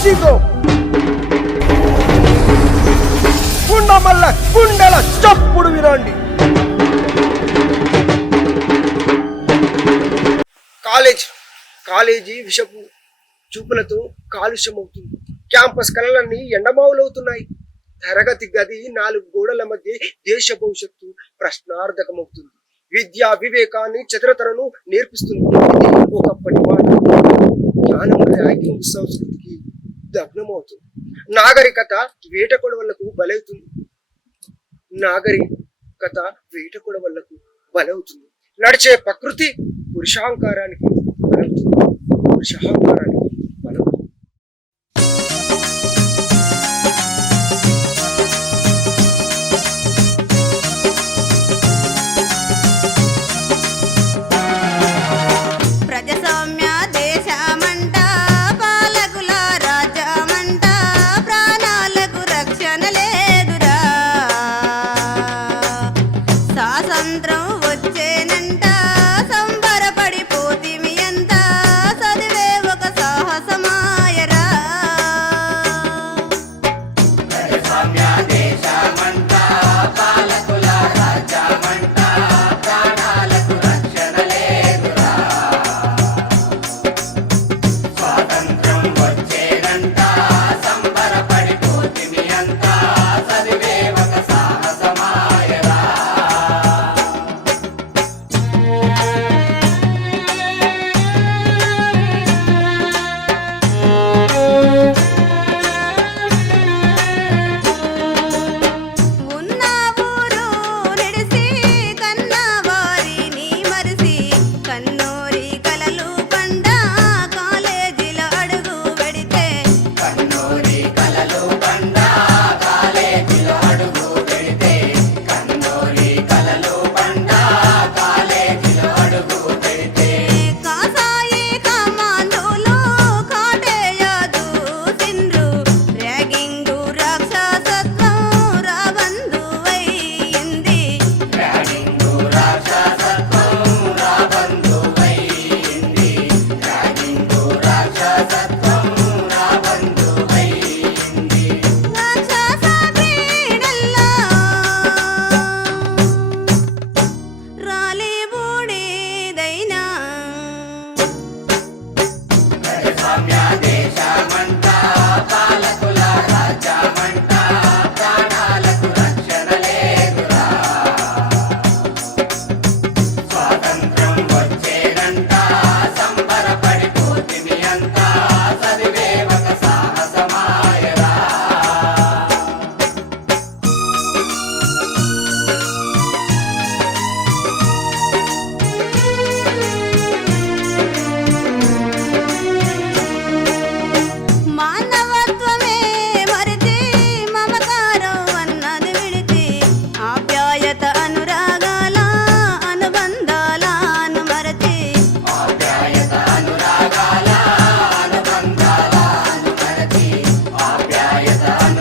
అదిగో కుండమల్ల కుండల చప్పుడు వినండి. కాలేజ్ కాలేజీ విషపు చూపులతో కాలుష్యం అవుతుంది. క్యాంపస్ కళలన్నీ ఎండమావులవుతున్నాయి. తరగతి గది నాలుగు గోడల మధ్య దేశ భవిష్యత్తు ప్రశ్నార్థకమవుతుంది. విద్యా వివేకాన్ని చతురతరను నేర్పిస్తుంది. ఒకప్పటి మాట జ్ఞానం ర్యాగింగ్ సంస్కృతికి దగ్నమవుతుంది నాగరికత వేట కొడవళ్ళకు బలవుతుంది. నాగరికత వేట కొడవళ్ళకు బలవుతుంది. నడిచే ప్రకృతి పురుషాహంకారానికి బలవుతుంది. పురుషాహంకారానికి Hasta